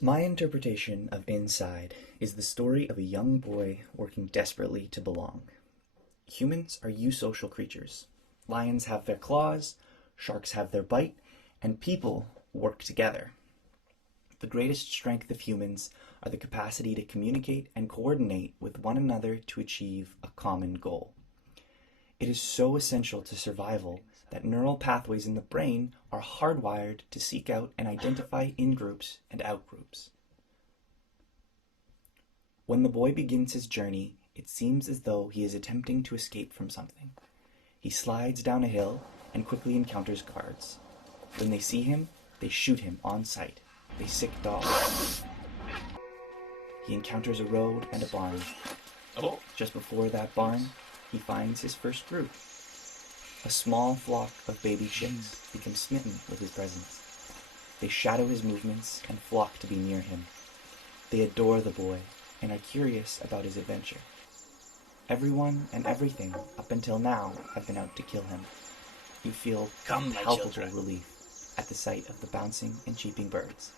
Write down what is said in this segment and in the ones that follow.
My interpretation of Inside is the story of a young boy working desperately to belong. Humans are eusocial creatures. Lions have their claws, sharks have their bite, and people work together. The greatest strength of humans are the capacity to communicate and coordinate with one another to achieve a common goal. It is so essential to survival that neural pathways in the brain are hardwired to seek out and identify in-groups and out-groups. When the boy begins his journey, it seems as though he is attempting to escape from something. He slides down a hill and quickly encounters guards. When they see him, they shoot him on sight. They sick dog. He encounters a road and a barn. Just before that barn, he finds his first group. A small flock of baby chicks become smitten with his presence. They shadow his movements and flock to be near him. They adore the boy and are curious about his adventure. Everyone and everything up until now have been out to kill him. You feel palpable relief at the sight of the bouncing and cheeping birds.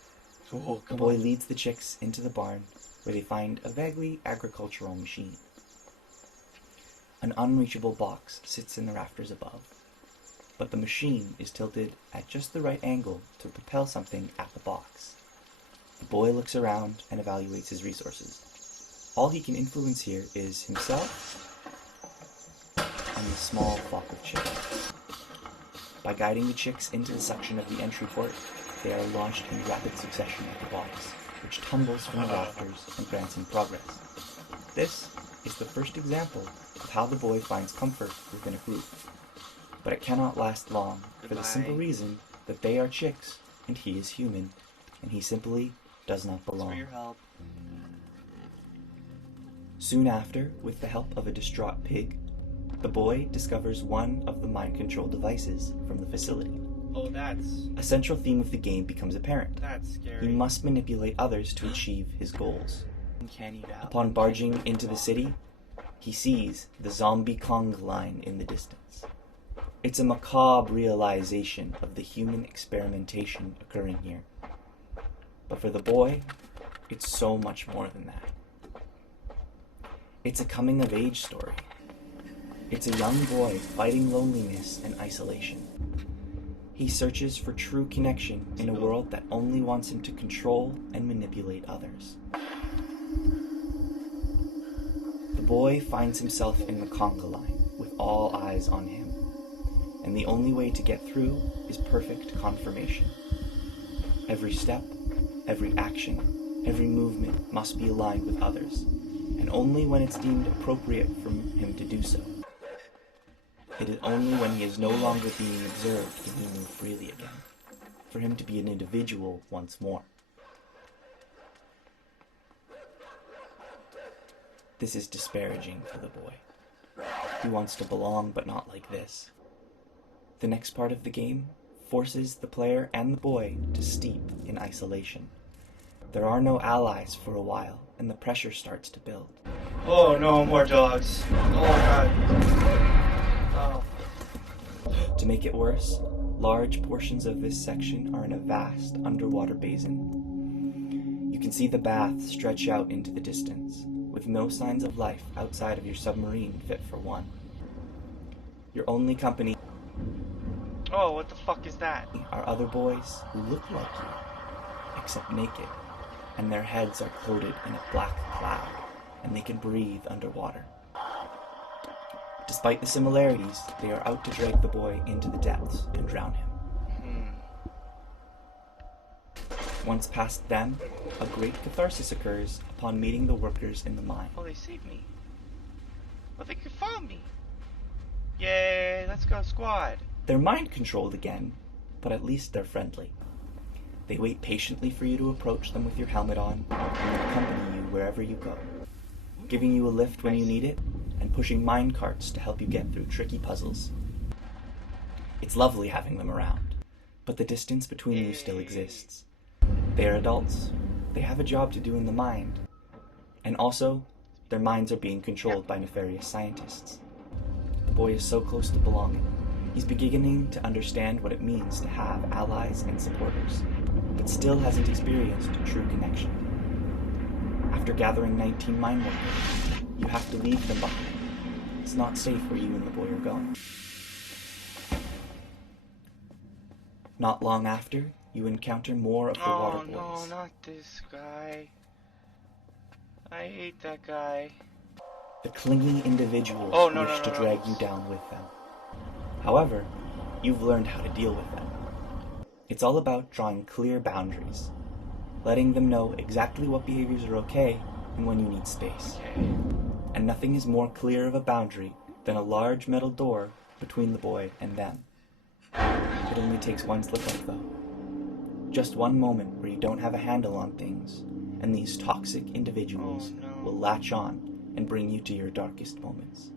The boy leads the chicks into the barn where they find a vaguely agricultural machine. An unreachable box sits in the rafters above, but the machine is tilted at just the right angle to propel something at the box. The boy looks around and evaluates his resources. All he can influence here is himself and the small flock of chicks. By guiding the chicks into the section of the entry port, they are launched in rapid succession at the box, which tumbles from the rafters and grants him progress. This is the first example of how the boy finds comfort within a group. But it cannot last long for the simple reason that they are chicks and he is human, and he simply does not belong. Thanks for your help. Soon after, with the help of a distraught pig, the boy discovers one of the mind control devices from the facility. Oh, that's A central theme of the game becomes apparent. scary. He must manipulate others to achieve his goals. Uncanny Valley. Upon barging into the city, he sees the zombie conga line in the distance. It's a macabre realization of the human experimentation occurring here. But for the boy, it's so much more than that. It's a coming-of-age story. It's a young boy fighting loneliness and isolation. He searches for true connection in a world that only wants him to control and manipulate others. The boy finds himself in the conga line with all eyes on him, and the only way to get through is perfect confirmation. Every step, every action, every movement must be aligned with others, and only when it's deemed appropriate for him to do so. It is only when he is no longer being observed can he move freely again, for him to be an individual once more. This is disparaging for the boy. He wants to belong, but not like this. The next part of the game forces the player and the boy to steep in isolation. There are no allies for a while, and the pressure starts to build. Oh no, more dogs. Oh god. Oh. To make it worse, large portions of this section are in a vast underwater basin. You can see the bath stretch out into the distance, with no signs of life outside of your submarine fit for one. Your only company Oh, what the fuck is that? are other boys who look like you, except naked, and their heads are coated in a black cloud, and they can breathe underwater. Despite the similarities, they are out to drag the boy into the depths and drown him. Once past them, a great catharsis occurs upon meeting the workers in the mine. Oh, they saved me. Oh, they found me. Yay, let's go squad. They're mind-controlled again, but at least they're friendly. They wait patiently for you to approach them with your helmet on, and accompany you wherever you go, giving you a lift when you need it, and pushing mine carts to help you get through tricky puzzles. It's lovely having them around, but the distance between you still exists. They are adults. They have a job to do in the mine. And also, their minds are being controlled by nefarious scientists. The boy is so close to belonging. He's beginning to understand what it means to have allies and supporters, but still hasn't experienced true connection. After gathering 19 mine workers, you have to leave them behind. It's not safe where you and the boy are going. Not long after, you encounter more of the water boys. Oh no, not this guy. I hate that guy. The clingy individuals wish to drag you down with them. However, you've learned how to deal with them. It's all about drawing clear boundaries, letting them know exactly what behaviors are okay and when you need space. Okay. And nothing is more clear of a boundary than a large metal door between the boy and them. It only takes one slip-up, though. Just one moment where you don't have a handle on things, and these toxic individuals will latch on and bring you to your darkest moments.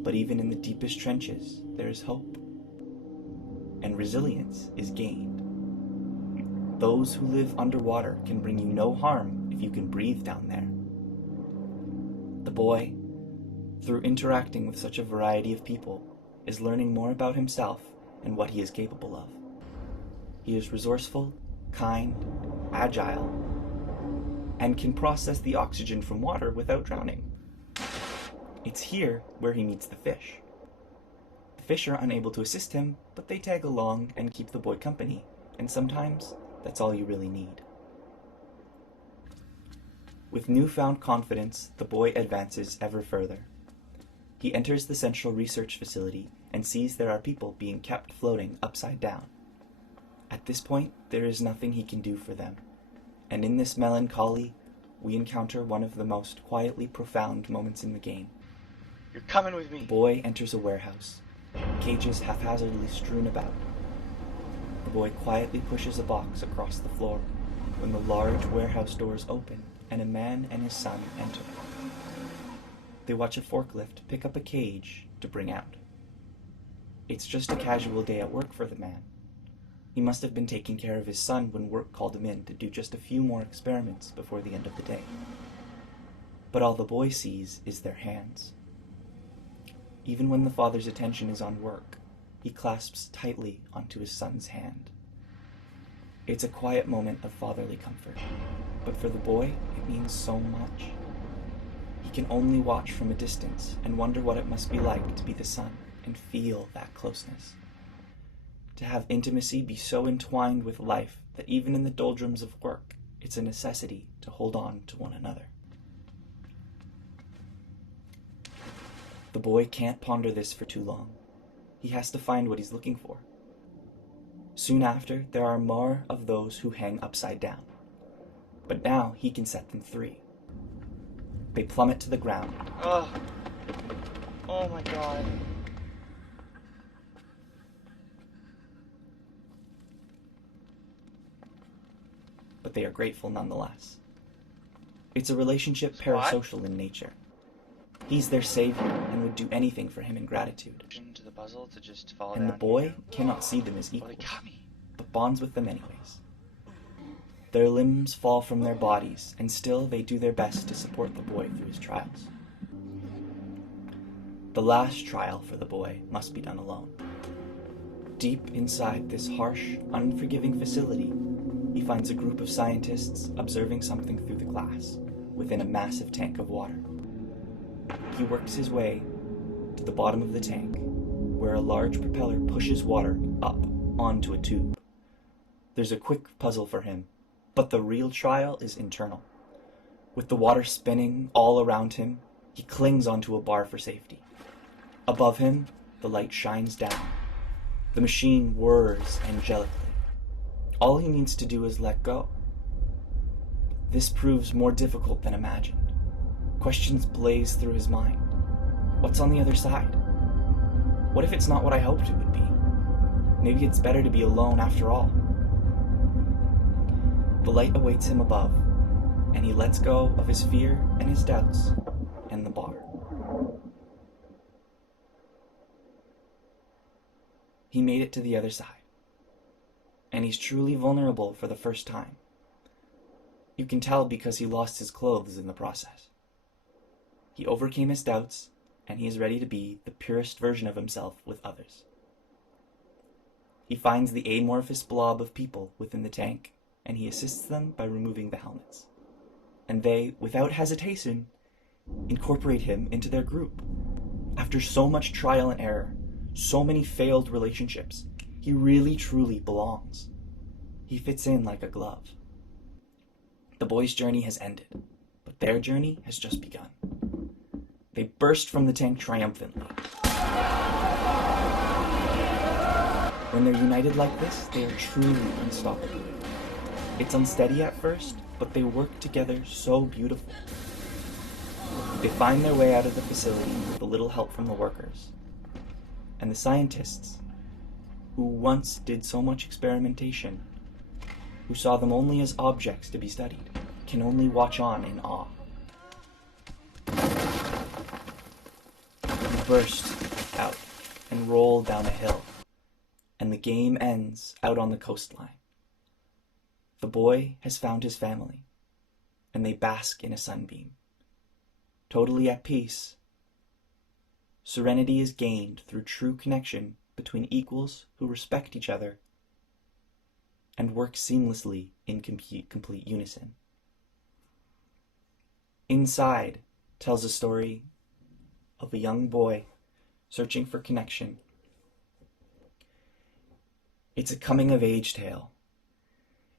But even in the deepest trenches, there is hope. And resilience is gained. Those who live underwater can bring you no harm if you can breathe down there. The boy, through interacting with such a variety of people, is learning more about himself and what he is capable of. He is resourceful, kind, agile, and can process the oxygen from water without drowning. It's here where he meets the fish. The fish are unable to assist him, but they tag along and keep the boy company, and sometimes that's all you really need. With newfound confidence, the boy advances ever further. He enters the central research facility and sees there are people being kept floating upside down. At this point, there is nothing he can do for them, and in this melancholy, we encounter one of the most quietly profound moments in the game. You're coming with me. The boy enters a warehouse, cages haphazardly strewn about. The boy quietly pushes a box across the floor when the large warehouse doors open and a man and his son enter. They watch a forklift pick up a cage to bring out. It's just a casual day at work for the man. He must have been taking care of his son when work called him in to do just a few more experiments before the end of the day. But all the boy sees is their hands. Even when the father's attention is on work, he clasps tightly onto his son's hand. It's a quiet moment of fatherly comfort, but for the boy, it means so much. He can only watch from a distance and wonder what it must be like to be the son and feel that closeness. To have intimacy be so entwined with life that even in the doldrums of work, it's a necessity to hold on to one another. The boy can't ponder this for too long. He has to find what he's looking for. Soon after, there are more of those who hang upside down. But now he can set them free. They plummet to the ground. Oh my god. But they are grateful nonetheless. It's a relationship parasocial in nature. He's their savior and would do anything for him in gratitude. To the puzzle to just fall and down the boy here. cannot see them as equals, They got me. but bonds with them anyways. Their limbs fall from their bodies, and still they do their best to support the boy through his trials. The last trial for the boy must be done alone. Deep inside this harsh, unforgiving facility, he finds a group of scientists observing something through the glass, within a massive tank of water. He works his way to the bottom of the tank, where a large propeller pushes water up onto a tube. There's a quick puzzle for him, but the real trial is internal. With the water spinning all around him, he clings onto a bar for safety. Above him, the light shines down. The machine whirs angelically. All he needs to do is let go. This proves more difficult than imagined. Questions blaze through his mind. What's on the other side? What if it's not what I hoped it would be? Maybe it's better to be alone after all. The light awaits him above, and he lets go of his fear and his doubts and the bar. He made it to the other side, and he's truly vulnerable for the first time. You can tell because he lost his clothes in the process. He overcame his doubts and he is ready to be the purest version of himself with others. He finds the amorphous blob of people within the tank, and he assists them by removing the helmets. And they, without hesitation, incorporate him into their group. After so much trial and error, so many failed relationships, he really truly belongs. He fits in like a glove. The boys' journey has ended, but their journey has just begun. They burst from the tank triumphantly. When they're united like this, they are truly unstoppable. It's unsteady at first, but they work together so beautifully. They find their way out of the facility with a little help from the workers. And the scientists, who once did so much experimentation, who saw them only as objects to be studied, can only watch on in awe. They burst out and roll down a hill, and the game ends out on the coastline. The boy has found his family, and they bask in a sunbeam. Totally at peace, serenity is gained through true connection between equals who respect each other and work seamlessly in complete unison. Inside tells a story of a young boy searching for connection. It's a coming-of-age tale.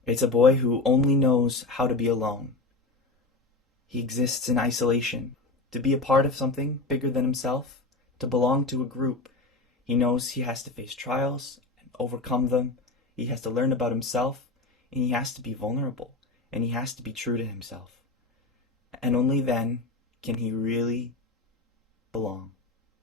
It's a boy who only knows how to be alone. He exists in isolation. To be a part of something bigger than himself, to belong to a group, he knows he has to face trials and overcome them. He has to learn about himself, and he has to be vulnerable, and he has to be true to himself. And only then can he really belong.